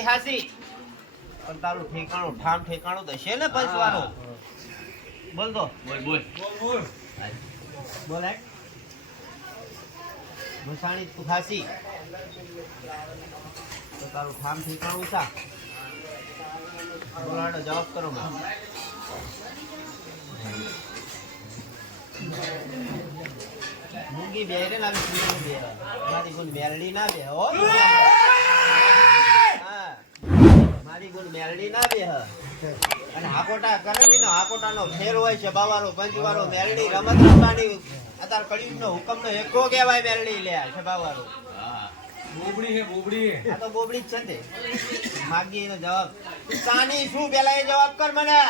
હાસી તારું ઠેકાણું ઠામ ઠેકાણું છે ને પંચવાનું બોલ તો બોલ. બોલ તું ખાસી તો તારું ઠામ ઠેકાણું સા બોલાડો જવાબ કરો મૂંગી બે રે લાવી બે. મારી ગુણ મેરડી ના બે હો. મારી ગુણ મેરડી ના બે હ. અને હાકોટા કરેલી નો હાકોટા નો ફેર હોય છે બાવારો પંચવારો મેરડી રમત રમવાની અત્યારે કળિયુગ નો હુકમ નો એકો કહેવાય મેરડી લે છે બાવારો. બોબડી હે બોબડી હે. આ તો બોબડી જ છે માગી એનો જવાબ. સાની શું પેલા એ જવાબ કર મને.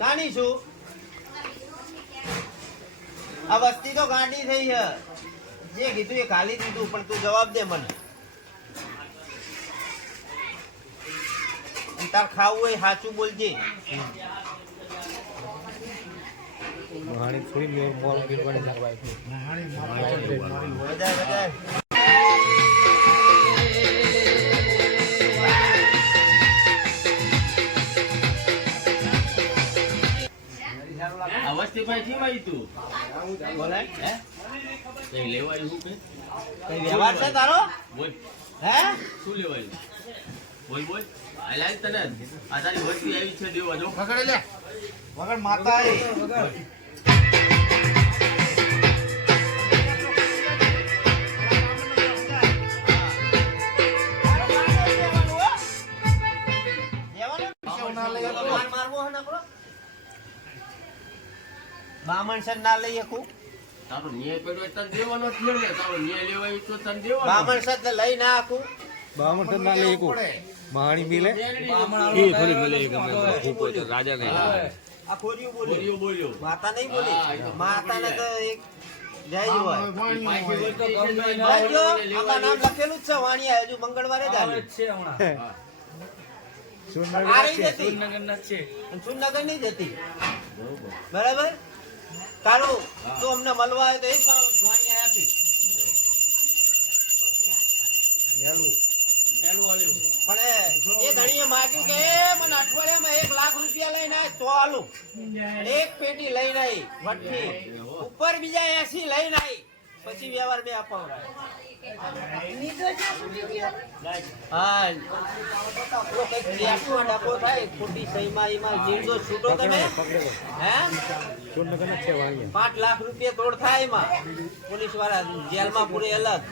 સાની શું? આ વસ્તી તો ગાંડી થઈ છે જે કીધું એ ખાલી દીધું પણ તું જવાબ દે મને તાર ખાવું હોય સાચું બોલજે મારી થોડી મોર મોર ગીર પડે જાગવાય બધાય બધાય આ વસ્તી ભાઈ કેમ આવી તું? બોલે હે? કઈ લેવાયું શું કે? કઈ વ્યવહાર છે તારો? બોલ. હે? શું લેવાયું બોલ બોલ. આ લાગ તને. આ તારી વસ્તી આવી છે દેવા જો. ખકડે લે. વગર માતા બામણ સર ના લઈ શકું તારો ન્યાય પડ્યો તને દેવાનો જ છે ને તારો ન્યાય લેવાય તો તને દેવાનો. બામણ સર તો લઈ ના શકું બામણ સર ના લઈ શકું માણી મિલે? એ થોડી મળે રાજા ને આ ખોરિયું બોલ્યું બોલ્યો બોલ્યો. માતા નહીં બોલી? તો માતા ને તો એક જય જ હોય. પાછી વસ્તી છે ને ભાઈઓ, લેવાય આમાં નામ લખેલું જ છે વાણિયા હજુ મંગળવારે જ આવે છે જતી. સુરનગર નહીં જતી. બરાબર? તારું તું અમને મળવા આવે તો એ જ વાણિયા આપી પણ એ એ ધણીએ માગ્યું કે મને અઠવાડિયામાં એક લાખ રૂપિયા લઈને આય તો આલું. એક પેટી લઈને આવી વટની ઉપર બીજા એસી લઈને આવી પછી વ્યવહાર બે અપાવડાય. પાંચ લાખ રૂપિયા તોડ થાય એમાં. પોલીસવાળા જેલમાં પૂરે અલગ.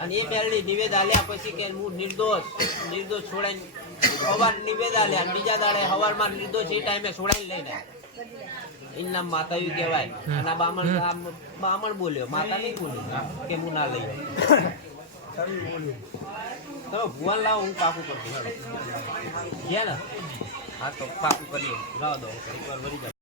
અને એ મેળવી નિવેદ આલ્યા પછી કે હું નિર્દોષ નિર્દોષ છોડાઈ સવાર નિવેદ આલ્યા. બીજા દાડે સવારમાં નિર્દોષ એ ટાઈમે છોડાઈ લઈને. એનું નામ માતાયું કહેવાય અને આ બામણ બામણ બોલ્યો. માતા નહીં બોલ્યો કે હું ના લઈ તમે ભુવન લાવો હું પાકું કરી દઉં. ગયા ને? હા તો પાકું કરીએ. લાવો દો. એકવાર વળી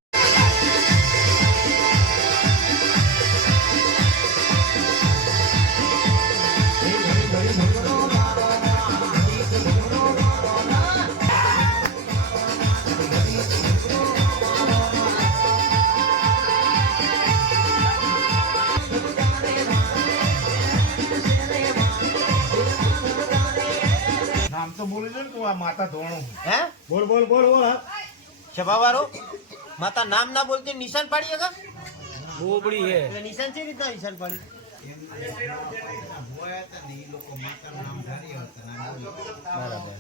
આ માતા ધોણું. હે? બોલ બોલ બોલ બોલ છબા છપાવાળો માતા નામ ના બોલતી નિશાન પાડી કા? બોબડી હે. એટલે નિશાન છે રીતના નિશાન પાડી? બરાબર.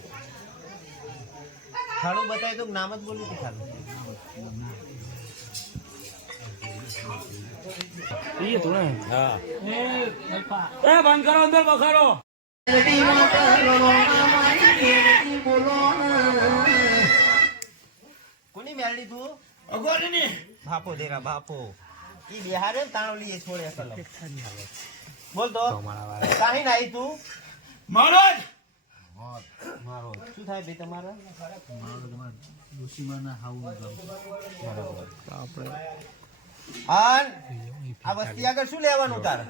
ખાડું બતાવી તો નામ જ બોલ્યું કે ખાડું? એ તો હા. એ બંધ કરો અંદર બખારો મારી. કોની મેળડી તું? બાપો દેરા બાપો. ઈ બિહારે તાણો લઈએ છોડે અસલ. બોલ તો. કાહી નાઈ તું? મારો શું થાય ભાઈ તમારા? આપણે આ વસ્તી આગળ શું લેવાનું તારે?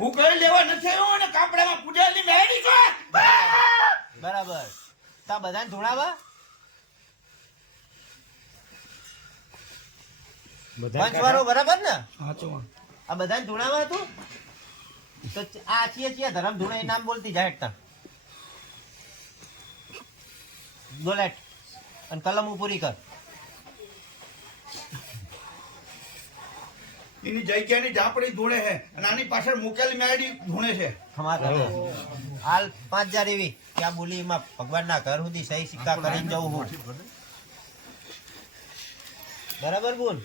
હું કઈ લેવા નથી આવ્યો અને કાપડામાં પૂજાની મહેરી છે. બરાબર. તા બધાને ધોણાવા? પંચવારો બરાબર ને? આ બધાને ધૂણાવા હતું તો આ છીએ છીએ ધરમ ધૂણા એ નામ બોલતી જાય એકતા બોલેટ અને કલમ પૂરી કર. એની જગ્યાની ઝાપડી ધૂણે છે અને આની પાછળ મૂકેલી મેળી ધૂણે છે. હાલ પાંચ હજાર એવી. ત્યાં આ બોલીમાં ભગવાનના ઘર સુધી સહી સિક્કા કરીને જવું હું. બરાબર બોલ.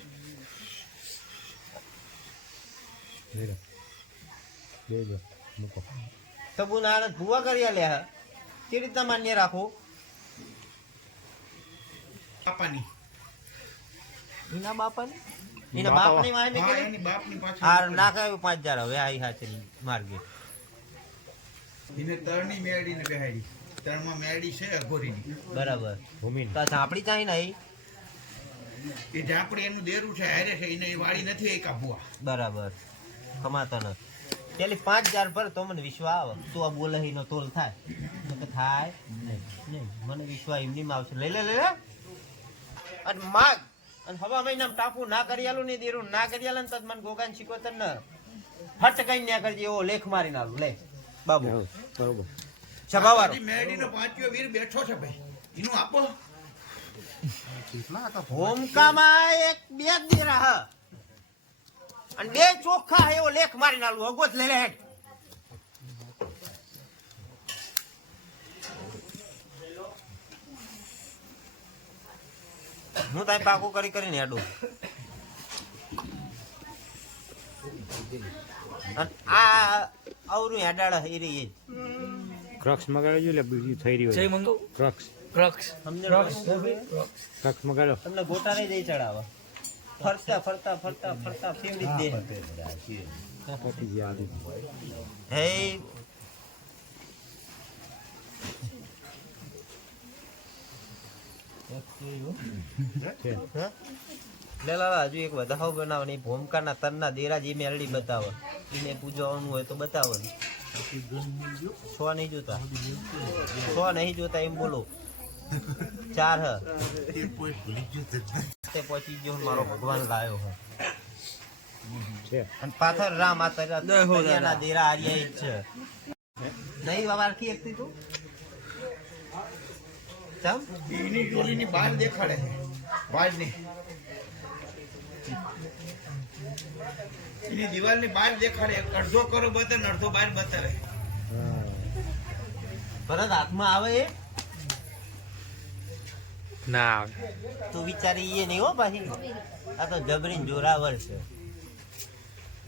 તો બોલ આનંદ ભૂવા કરી લે કેવી રીતના માન્ય રાખો? પાપાની એના બાપાને? એના બાપની કીધું? એની બાપની પાછળ હાર ના કહ્યું પાંચ હજાર હવે આઈ હાચે માર્ગે. એને તળની મેળીને બેહાડી. તળમાં મેળી છે અઘોરીની. બરાબર. તો આ ઝાપડી ચાહી નહીં એ ઝાપડી એનું દેરું છે હારે છે એને એ વાળી નથી એ કાબુઆ બરાબર. કમાતા ન પેલી પાંચ હજાર પર તો મને વિશ્વા આવે. તું આ બોલે નો તોલ થાય. થાય નહીં મને વિશ્વા એમની આવશે. લઈ લે લઈ લે. અને માગ. અને હવા મહિના ટાપુ ના કરિયાલું આલું નહીં દેરું ના કરિયાલ ને તદ મને ગોગાન શીખવતર ન ફટ કઈ ના કરજે એવો લેખ મારી નાલું લે બાબુ. સભાવાળો હજી મેળીનો પાંચયો વીર બેઠો છે ભાઈ. એનું આપો. હોમકામાં એક બે દીરા હ. અને બે ચોખ્ખા હે એવો લેખ મારી નાલું અગોત લઈ લે હેડ. હું તાઈ પાકું કરી કરીને હેડું આ અવરું હેડાડા હે રહી. ક્રક્સ મગાડજો એટલે બીજું થઈ રહ્યું જય છે. મંગો. ક્રક્સ. ક્રક્સ. તમને ક્રક્સ. મગાડો તમને ગોટારે જઈ ચડાવે. ફરતા ફરતા ફરતા ફરતા ફેવડી દે. હે છે. હા? લે લાલા હજુ એક વધાવો બનાવવાની. ભૂમકાના તરના દેરા જે મેરડી બતાવો એને પૂજવાનું હોય તો બતાવો ને. નહીં જોતા. સો નહીં જોતા એમ બોલો. ચાર હ. તે પહોંચી ગયો મારો ભગવાન લાયો હ. અને પાછળ રામ આ તરા દેરા આર્યા જ છે. નહીં વારખી એકતી તું? ચમ એની જોડીની બહાર દેખાડે છે. બહારની. એની દિવાલની બહાર દેખાડે. એક અડધો કરો બતાવે ને અડધો બહાર બતાવે. હા. ભરત હાથમાં આવે એ? ના આવે. તું વિચારી એ નહીં હો પાછી. આ તો જબરીન જોરાવર છે.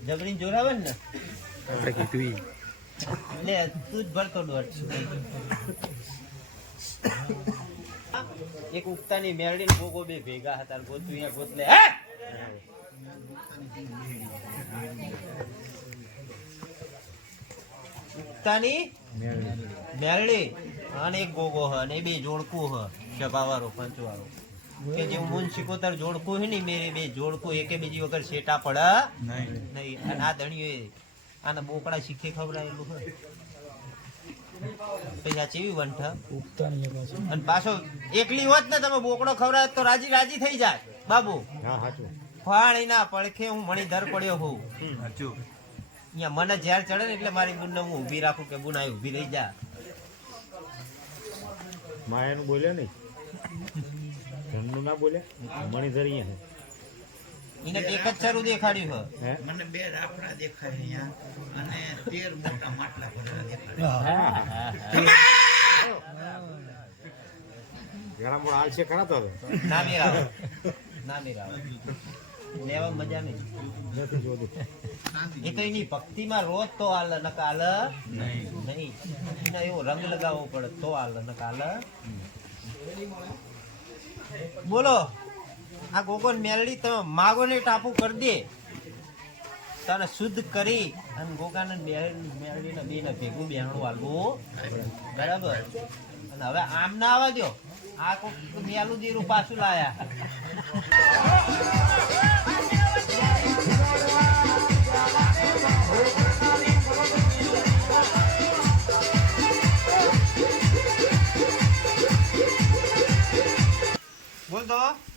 જબરીન જોરાવર ને? આપણે કીધું. લે તું જ ભરતો દોઢ એક ઉગતાની મેરડી ને ભોગો બે ભેગા હતા ગોતું અહીંયા ગોતલે. હે? ઉગતાની. મેરડી અને એક ગોગો હ અને બે જોડકું હ સભાવાળો પંચવાળો. કે જે મુન શિકોતર જોડકું હે ને મેરે બે જોડકું એકે બીજી વગર શેટા પડ નહીં. અને આ ધણીઓ આના બોકડા શીખે ખવડાયેલું હોય પછી આ ચેવી વંઠ ઉગતા નહીં પાછું અને પાછો એકલી હોત ને તમે બોકડો ખવડાવ તો રાજી રાજી થઈ જાય બાબુ હા સાચું ફાળી ના પડખે હું મણીધર પડ્યો હોઉં. અહીંયા મને ઝેર ચડે ને એટલે મારી બુનને હું ઊભી રાખું કે બુન આઈ ઊભી રહી જા. માયાનું બોલ્યો નહીં? ધનનું ના બોલે મણિધર અહીંયા એને એક જ ચરું દેખાડ્યું છે મને બે રાફડા દેખાય અહીંયા અને તેર મોટા માટલા ભરેલા દેખાય મોડા હાલ ખરા તો ના મેરાવે ના મેરાવે લેવા મજા નહીં. નથી એ તો એની ભક્તિમાં રોજ તો આલ નકાલ. નહીં. એને એવો રંગ લગાવવો પડે તો આલ નકાલ. બોલો. આ ગોગોન મેલડી તમે માગો ને ટાપુ કરી દે. તને શુદ્ધ કરી અને ગોગાને મેળવીને બેને ભેગું બેહણું હાલવું બરાબર? અને હવે આમ ના આવવા દો આ કોક મેલું દીરું પાછું લાયા. બોલ તો.